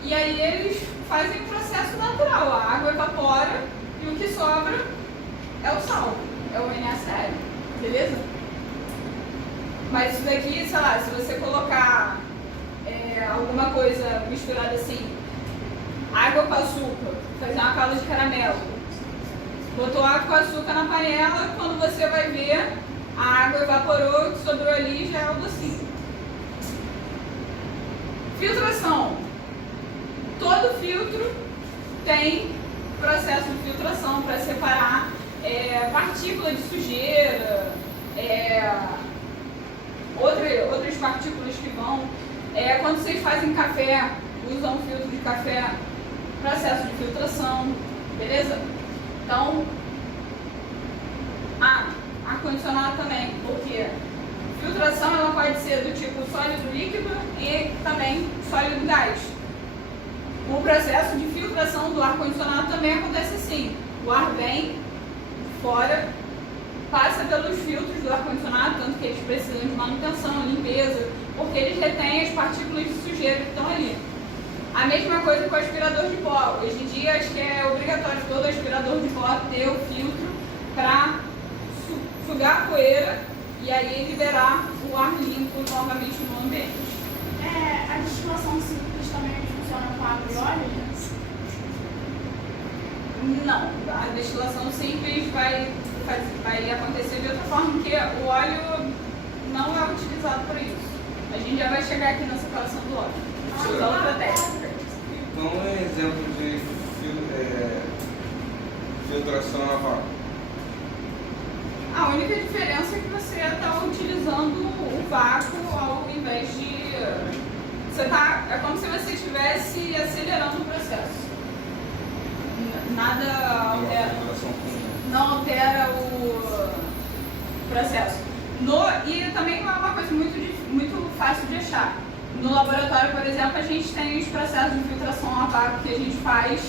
e aí eles fazem um processo natural. A água evapora e o que sobra é o sal, é o NaCl, beleza? Mas isso daqui, sei lá, se você colocar alguma coisa misturada assim, água com açúcar, fazer uma calda de caramelo, botou água com açúcar na panela, quando você vai ver, a água evaporou, o que sobrou ali já é o docinho. Filtração. Todo filtro tem processo de filtração para separar partícula de sujeira, outras partículas que vão. Quando vocês fazem café, usam filtro de café, processo de filtração, beleza? Então, ar-condicionado também, porque filtração ela pode ser do tipo sólido líquido e também sólido gás. O processo de filtração do ar-condicionado também acontece assim: o ar vem fora, passa pelos filtros do ar-condicionado, tanto que eles precisam de manutenção, limpeza, porque eles retêm as partículas de sujeira que estão ali. A mesma coisa com o aspirador de pó. Hoje em dia acho que é obrigatório todo aspirador de pó ter o filtro para sugar a poeira e aí liberar o ar limpo novamente no ambiente. A destilação simples também funciona com água e óleo? Não, a destilação simples vai acontecer de outra forma, porque o óleo não é utilizado para isso. A gente já vai chegar aqui na separação do óleo. Usa outra técnica. Então, um exemplo de filtração a vácuo. A única diferença é que você está utilizando o vácuo ao invés de... é como se você estivesse acelerando o processo. Nada altera, não altera o processo. E também não é uma coisa muito fácil de achar. No laboratório, por exemplo, a gente tem os processos de filtração a vácuo que a gente faz,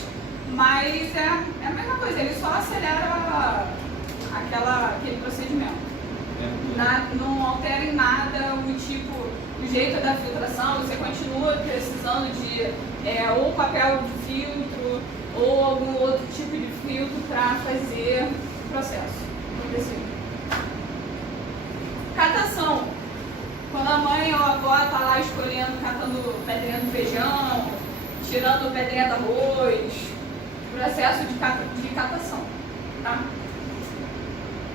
mas é a mesma coisa, ele só acelera aquele procedimento. Não altera em nada o jeito da filtração, você continua precisando de ou papel de filtro ou algum outro tipo de filtro para fazer o processo acontecer. Catação. Quando a mãe ou a avó está lá escolhendo, catando pedrinha do feijão, tirando pedrinha do arroz, processo de catação, tá?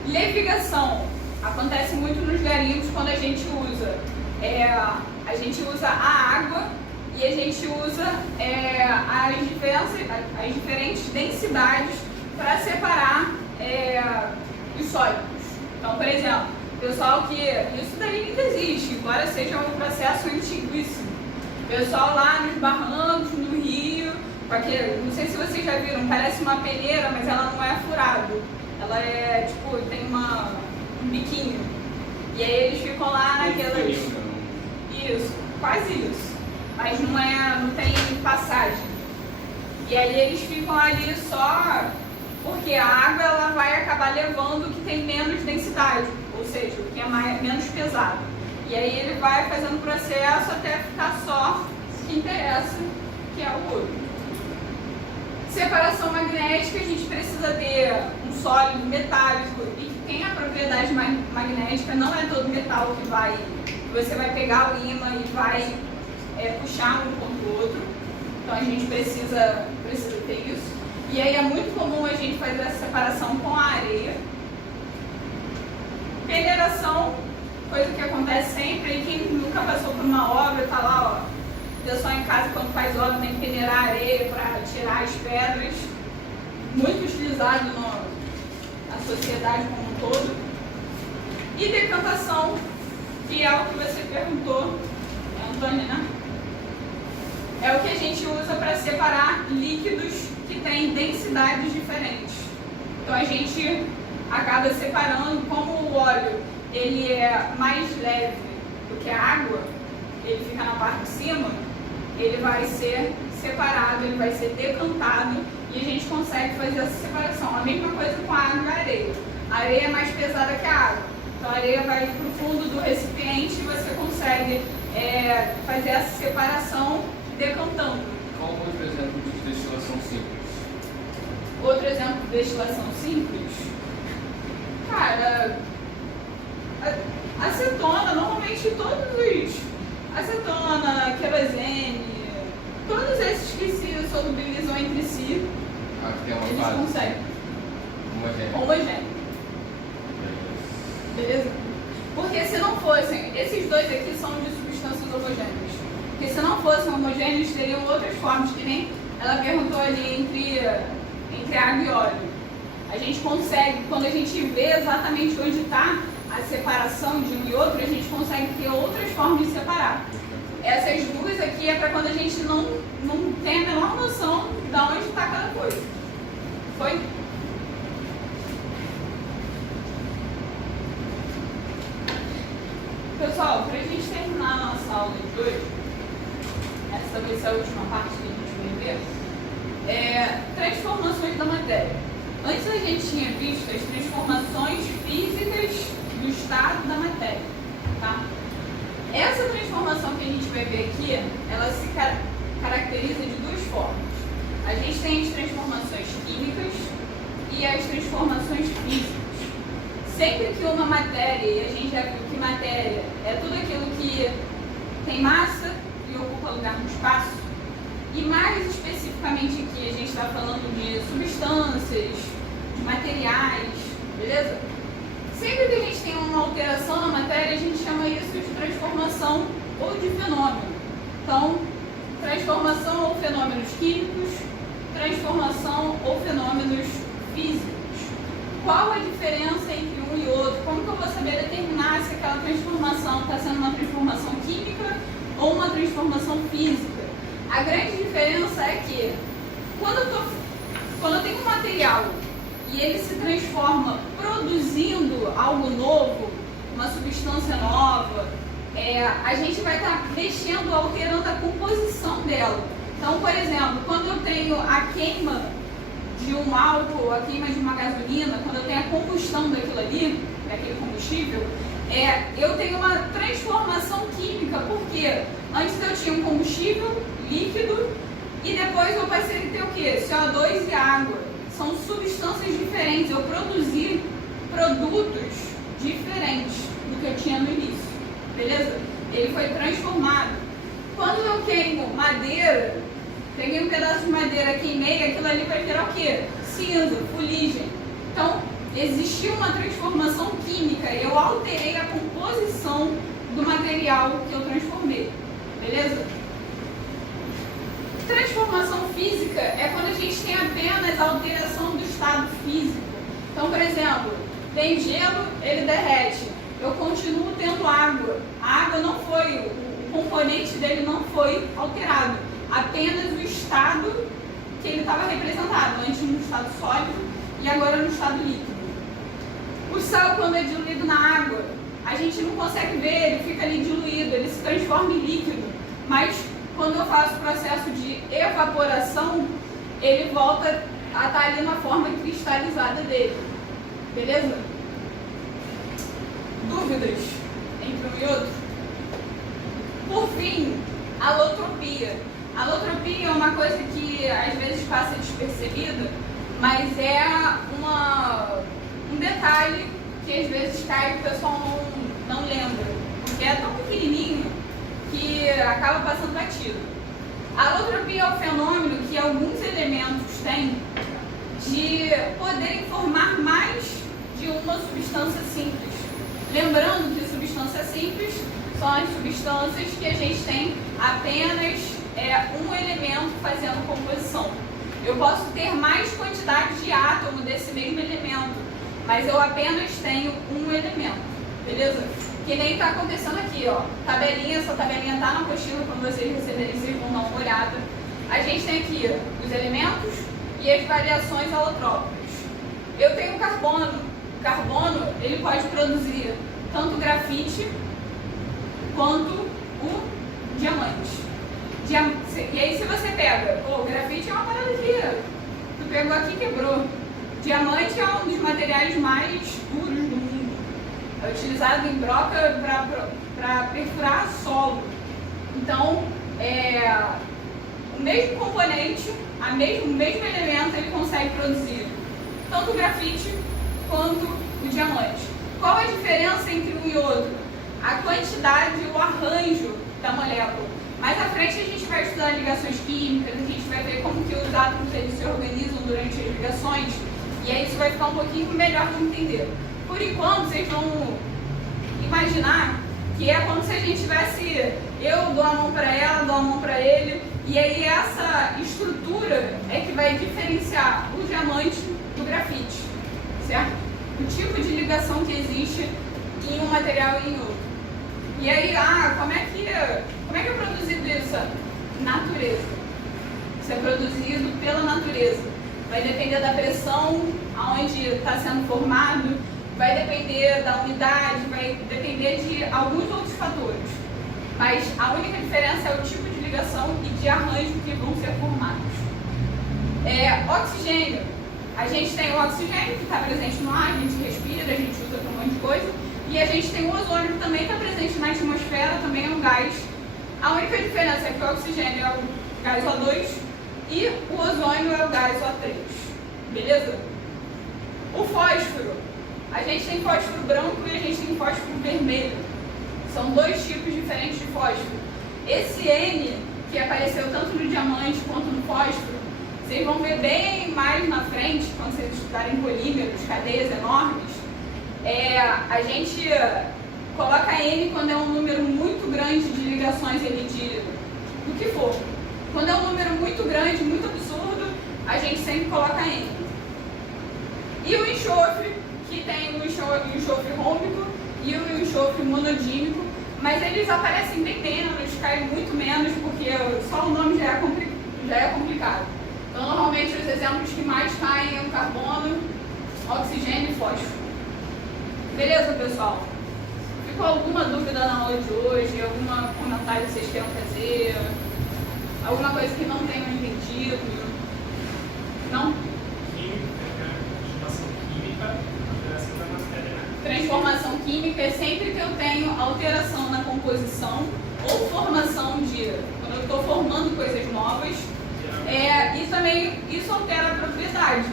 Levigação. Acontece muito nos garimpos quando a gente usa a água e a gente usa as diferentes densidades para separar os sólidos. Então, por exemplo, pessoal que isso daí ainda existe, embora seja um processo antiguíssimo. Pessoal lá nos barrancos, no rio, não sei se vocês já viram, parece uma peneira, mas ela não é furada. Ela tem um biquinho. E aí eles ficam lá naquelas... Isso, quase isso. Mas não tem passagem. E aí eles ficam ali só porque a água ela vai acabar levando o que tem menos densidade, ou seja, o que é menos pesado. E aí ele vai fazendo o processo até ficar só o que interessa, que é o ouro. Separação magnética, a gente precisa ter um sólido metálico e que tenha a propriedade magnética. Não é todo metal que você vai pegar o ímã e vai puxar um contra o outro. Então a gente precisa ter isso. E aí é muito comum a gente fazer essa separação com a areia. Peneiração, coisa que acontece sempre, e quem nunca passou por uma obra, está lá, ó. O pessoal em casa, quando faz obra, tem que peneirar a areia para tirar as pedras. Muito utilizado na sociedade como um todo. E decantação, que é o que você perguntou, Antônia, né? É o que a gente usa para separar líquidos que têm densidades diferentes. Então a gente acaba separando, como o óleo ele é mais leve do que a água, ele fica na parte de cima, ele vai ser separado, ele vai ser decantado e a gente consegue fazer essa separação. A mesma coisa com a água e a areia. A areia é mais pesada que a água. Então a areia vai para o fundo do recipiente e você consegue fazer essa separação decantando. Qual outro exemplo de destilação simples? Outro exemplo de destilação simples? Cara, acetona, normalmente acetona, querosene, todos esses que se solubilizam entre si, eles conseguem. Homogêneo. Beleza? Porque se não fossem, esses dois aqui são de substâncias homogêneas. Porque se não fossem homogêneos, teriam outras formas, que nem ela perguntou ali entre água e óleo. A gente consegue, quando a gente vê exatamente onde está a separação de um e outro, a gente consegue ter outras formas de separar. Essas duas aqui é para quando a gente não tem a menor noção de onde está cada coisa. Foi? Pessoal, para a gente terminar a nossa aula de hoje, essa vai ser a última parte que a gente vai ver, transformações da matéria. Antes a gente tinha visto as transformações físicas do estado da matéria, tá? Essa transformação que a gente vai ver aqui, ela se caracteriza de duas formas. A gente tem as transformações químicas e as transformações físicas. Sempre que uma matéria, e a gente já viu que matéria é tudo aquilo que tem massa e ocupa lugar no espaço, e mais especificamente aqui a gente está falando de substâncias, de materiais, beleza? Sempre que a gente tem uma alteração na matéria, a gente chama isso de transformação ou de fenômeno. Então, transformação ou fenômenos químicos, transformação ou fenômenos físicos. Qual a diferença entre um e outro? Como que eu vou saber determinar se aquela transformação está sendo uma transformação química ou uma transformação física? A grande diferença é que quando eu tenho um material e ele se transforma produzindo algo novo, uma substância nova, a gente vai estar mexendo, alterando a composição dela. Então, por exemplo, quando eu tenho a queima de um álcool, a queima de uma gasolina, quando eu tenho a combustão daquilo ali, daquele combustível, eu tenho uma transformação química, porque antes eu tinha um combustível líquido e depois eu passei a ter o quê? CO2 e água. São substâncias diferentes. Eu produzi produtos diferentes do que eu tinha no início. Beleza? Ele foi transformado. Quando eu queimo madeira, peguei um pedaço de madeira, queimei, aquilo ali vai virar o quê? Cinza, fuligem. Então, existiu uma transformação química. Eu alterei a composição do material que eu transformei. Beleza? Transformação física é quando a gente tem apenas a alteração do estado físico. Então, por exemplo, tem gelo, ele derrete. Eu continuo tendo água. A água não foi, o componente dele não foi alterado. Apenas o estado que ele estava representado. Antes no estado sólido e agora no estado líquido. O sal, quando é diluído na água, a gente não consegue ver, ele fica ali diluído, ele se transforma em líquido. Mas quando eu faço o processo de evaporação, ele volta a estar ali na forma cristalizada dele. Beleza? Dúvidas entre um e outro? fim, alotropia. Alotropia é uma coisa que às vezes passa despercebida, mas é um detalhe que às vezes cai e o pessoal não lembra, porque é tão pequenininho que acaba passando batido. A alotropia é o fenômeno que alguns elementos têm de poderem formar mais de uma substância simples. Lembrando que substâncias simples são as substâncias que a gente tem apenas um elemento fazendo composição. Eu posso ter mais quantidade de átomo desse mesmo elemento, mas eu apenas tenho um elemento, beleza? Que nem está acontecendo aqui, ó. Tabelinha, essa tabelinha está na apostila, quando vocês receberem, vocês vão dar uma olhada. A gente tem aqui os elementos e as variações alotrópicas. Eu tenho carbono. Carbono, ele pode produzir tanto grafite quanto o diamante. E aí se você pega, o grafite é uma parada aqui, tu pegou aqui e quebrou. Diamante é um dos materiais mais duros do mundo. É utilizado em broca para perfurar solo. Então, o mesmo componente, o mesmo elemento, ele consegue produzir tanto o grafite quanto o diamante. Qual a diferença entre um e outro? A quantidade e o arranjo da molécula. Mais à frente a gente vai estudar ligações químicas, a gente vai ver como que os átomos eles se organizam durante as ligações, e aí isso vai ficar um pouquinho melhor de entender. Por enquanto, vocês vão imaginar que é como se a gente tivesse, eu dou a mão para ela, dou a mão para ele, e aí essa estrutura é que vai diferenciar o diamante do grafite, certo? O tipo de ligação que existe em um material e em outro. E aí, como é que é produzido isso? Natureza. Isso é produzido pela natureza. Vai depender da pressão aonde está sendo formado, vai depender da umidade, vai depender de alguns outros fatores. Mas a única diferença é o tipo de ligação e de arranjo que vão ser formados. Oxigênio. A gente tem o oxigênio que está presente no ar, a gente respira, a gente usa para um monte de coisa. E a gente tem o ozônio que também está presente na atmosfera, também é um gás. A única diferença é que o oxigênio é o gás O2 e o ozônio é o gás O3. Beleza? O fósforo. A gente tem fósforo branco e a gente tem fósforo vermelho. São dois tipos diferentes de fósforo. Esse N, que apareceu tanto no diamante quanto no fósforo, vocês vão ver bem mais na frente, quando vocês estudarem polímeros, cadeias enormes. A gente coloca N quando é um número muito grande de ligações do que for. Quando é um número muito grande, muito absurdo, a gente sempre coloca N. E o enxofre, que tem o enxofre rômbico e o enxofre monodímico, mas eles aparecem bem menos, caem muito menos, porque só o nome já é complicado. Então, normalmente, os exemplos que mais caem é o carbono, oxigênio e fósforo. Beleza, pessoal? Ficou alguma dúvida na aula de hoje? Algum comentário que vocês queiram fazer? Alguma coisa que não tenham entendido? Não? Transformação química, alteração da matéria, né? Transformação química é sempre que eu tenho alteração na composição ou formação quando eu estou formando coisas novas. E também isso altera a propriedade.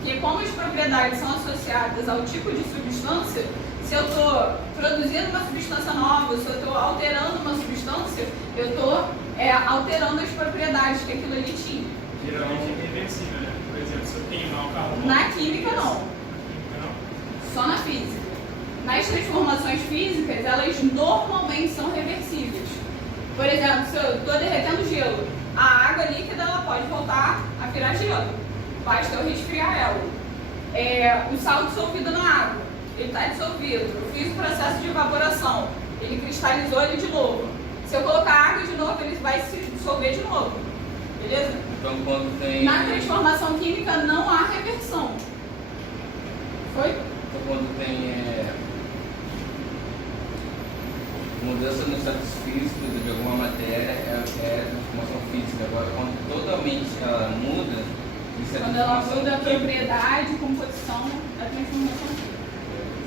Porque como as propriedades são associadas ao tipo de substância, se eu estou produzindo uma substância nova, se eu estou alterando uma substância, eu estou alterando as propriedades que aquilo ali tinha. Geralmente é irreversível, né? Por exemplo, se eu queimar o carbono... Na química não. Na química não? Só na física. Nas transformações físicas, elas normalmente são reversíveis. Por exemplo, se eu estou derretendo gelo, a água líquida ela pode voltar a virar gelo. Basta eu resfriar ela. O sal dissolvido na água, ele está dissolvido. Eu fiz o processo de evaporação, ele cristalizou ele de novo. Se eu colocar água de novo, ele vai se dissolver de novo. Beleza? Então, quando tem... Na transformação química não há reversão. Foi? Então, quando tem mudança no status físico de alguma matéria, é transformação física. Agora, quando totalmente ela muda, isso é Quando ela transformação muda a química. propriedade, composição, é transformação